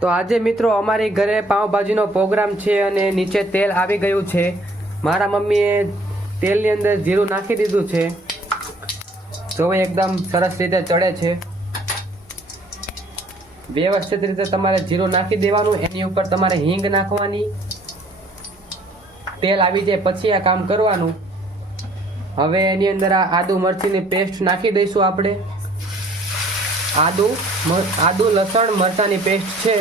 તો આજે મિત્રો અમારી ઘરે પાવભાજીનો પ્રોગ્રામ છે અને નીચે તેલ આવી ગયું છે. મારા મમ્મીએ તેલની અંદર જીરું નાખી દીધું છે. જો એકદમ સરસ રીતે ચડે છે. વ્યવસ્થિત રીતે તમારે જીરું નાખી દેવાનું, એની ઉપર તમારે હિંગ નાખવાની. તેલ આવી જાય પછી આ કામ કરવાનું. હવે એની અંદર આ આદુ મરચીની પેસ્ટ નાખી દઈશું આપણે. આદુ લસણ મરચાની પેસ્ટ છે.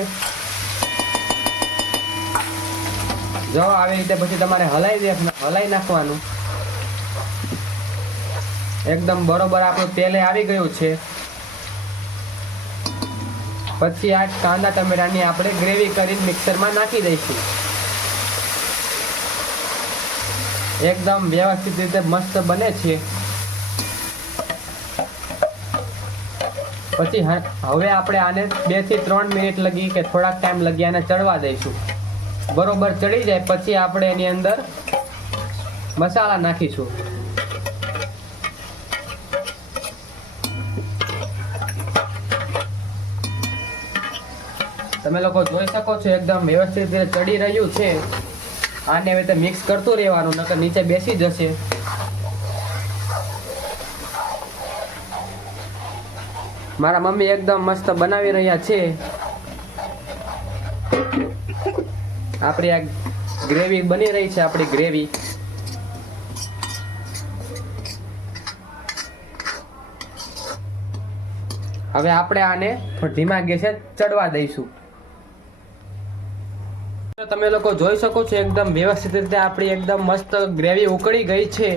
જો આવી રીતે પછી તમારે હલાઈ નાખવાનું. એકદમ બરોબર આપણું તેલે આવી ગયું છે. પછી આ કાંદા ટમેટાની આપણે ગ્રેવી કરીને મિક્સરમાં નાખી દઈશું. એકદમ વ્યવસ્થિત રીતે મસ્ત બને છે. પછી હવે આપણે આને 2 થી 3 મિનિટ લગી કે થોડાક ટાઈમ લગી આને ચડવા દઈશું. બરોબર ચડી જાય પછી આપણે એની અંદર મસાલા નાખીશું. તમે લોકો જોઈ શકો છો એકદમ વ્યવસ્થિત રીતે ચડી રહ્યું છે. આને હવે મિક્સ કરતું રહેવાનું, નકર નીચે બેસી જશે. મારા મમ્મી એકદમ મસ્ત બનાવી રહ્યા છે. આપણી આ ગ્રેવી બની રહી છે. આપણી ગ્રેવી હવે આપણે આને ધીમા ગેસે ચડવા દઈશું. તમે લોકો જોઈ શકો છો એકદમ વ્યવસ્થિત રીતે આપણી એકદમ મસ્ત ગ્રેવી ઉકળી ગઈ છે.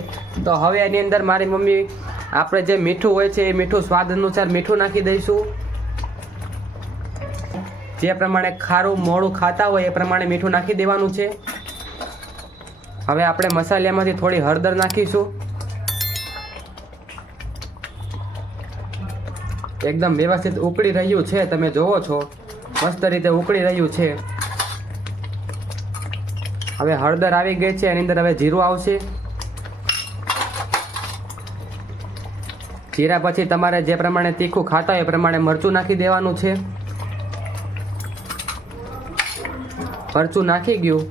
તો હવે એની અંદર મારી મમ્મી આપણે જે મીઠું હોય છે એ મીઠું સ્વાદ અનુસાર મીઠું નાખી દઈશું. જે પ્રમાણે ખારું મોળું ખાતા હોય એ પ્રમાણે મીઠું નાખી દેવાનું છે. હવે આપણે મસાલામાંથી થોડી હળદર નાખીશું. એકદમ વ્યવસ્થિત ઉકળી રહ્યું છે. તમે જોવો છો મસ્ત રીતે ઉકળી રહ્યું છે. હવે હળદર આવી ગઈ છે. એની અંદર હવે જીરું આવશે. જીરા પછી તમારે જે પ્રમાણે તીખું ખાતા હોય એ પ્રમાણે મરચું નાખી દેવાનું છે. મરચું નાખી ગયું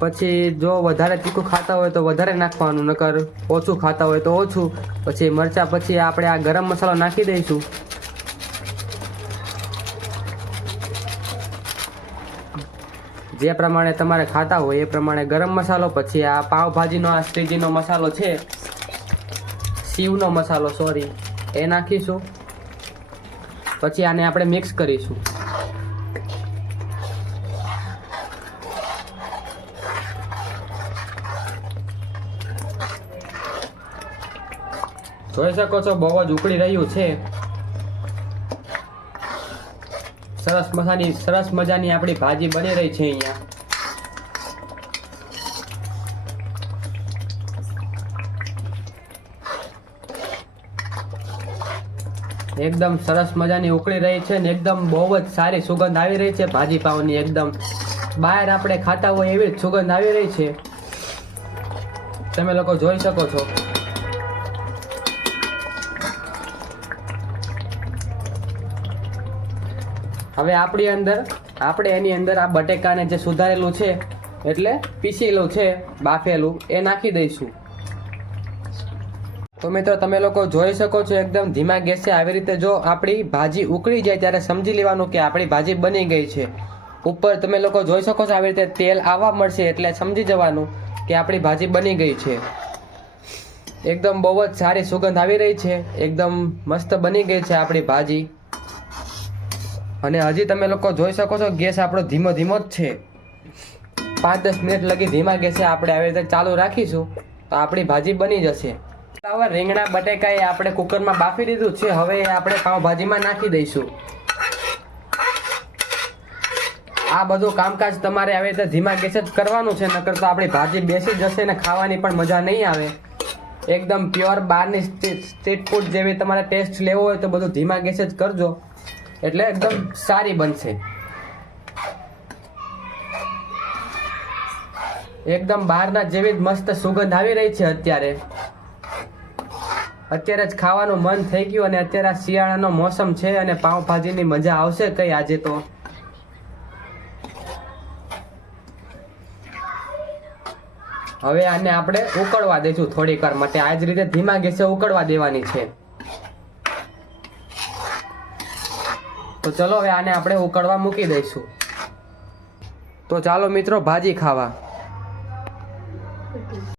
પછી જો વધારે તીખું ખાતા હોય તો વધારે નાખવાનું, નકર ઓછું ખાતા હોય તો ઓછું. પછી મરચાં પછી આપણે આ ગરમ મસાલો નાખી દઈશું. જે પ્રમાણે તમારે ખાતા હોય એ પ્રમાણે ગરમ મસાલો. પછી આ પાવભાજીનો આ શ્રીજીનો મસાલો છે, શિવનો મસાલો સોરી, એ નાખીશું. પછી આને આપણે મિક્સ કરીશું. જોઈ શકો છો બહુ જ ઉકળી રહ્યું છે. સરસ મજાની આપણી ભાજી બની રહી છે. અહીંયા એકદમ સરસ મજાની ઉકળી રહી છે ને એકદમ બહુ જ સારી સુગંધ આવી રહી છે ભાજી પાવની. એકદમ બહાર આપણે ખાતા હોય એવી જ સુગંધ આવી રહી છે. તમે લોકો જોઈ શકો છો. હવે આપણે એની અંદર આ બટેકાને જે સુધારેલું છે એટલે પીસેલું છે બાફેલું એ નાખી દઈશું. તો મિત્રો તમે લોકો જોઈ શકો છો એકદમ ધીમા ગેસે આવી રીતે જો આપણી ભાજી ઉકળી જાય ત્યારે સમજી લેવાનું કે આપણી ભાજી બની ગઈ છે. ઉપર તમે લોકો જોઈ શકો છો આવી રીતે તેલ આવવા મળશે એટલે સમજી જવાનું કે આપણી ભાજી બની ગઈ છે. એકદમ બહુ જ સારી સુગંધ આવી રહી છે. એકદમ મસ્ત બની ગઈ છે આપણી ભાજી. અને હજી તમે લોકો જોઈ શકો છો ગેસ આપણો ધીમો જ છે. 5-10 મિનિટ લગી ધીમા ગેસે આપણે આવી રીતે ચાલુ રાખીશું તો આપણી ભાજી બની જશે. હવે રીંગણા બટેકા એ આપણે કુકરમાં બાફી દીધું છે. હવે આપણે પાવભાજીમાં નાખી દઈશું. આ બધું કામકાજ તમારે આવી રીતે ધીમા ગેસે જ કરવાનું છે, નકર તો આપણી ભાજી બેસી જશે ને ખાવાની પણ મજા નહીં આવે. એકદમ પ્યોર બહારની સ્ટ્રીટ ફૂડ જેવી તમારે ટેસ્ટ લેવો હોય તો બધું ધીમા ગેસે જ કરજો, એટલે એકદમ સારી બનશે. એકદમ બહારના જેવી જ મસ્ત સુગંધ આવી રહી છે. અત્યારે જ ખાવાનું મન થઈ ગયું. અને અત્યારે આ શિયાળાનો મોસમ છે અને પાવભાજીની મજા આવશે કઈ આજે તો. હવે આને આપણે ઉકળવા દઈશું થોડીક વાર માટે. આ જ રીતે ધીમા ગેસે ઉકળવા દેવાની છે. તો ચલો હવે આને આપણે ઉકળવા મૂકી દઈશું. તો ચાલો મિત્રો ભાજી ખાવા.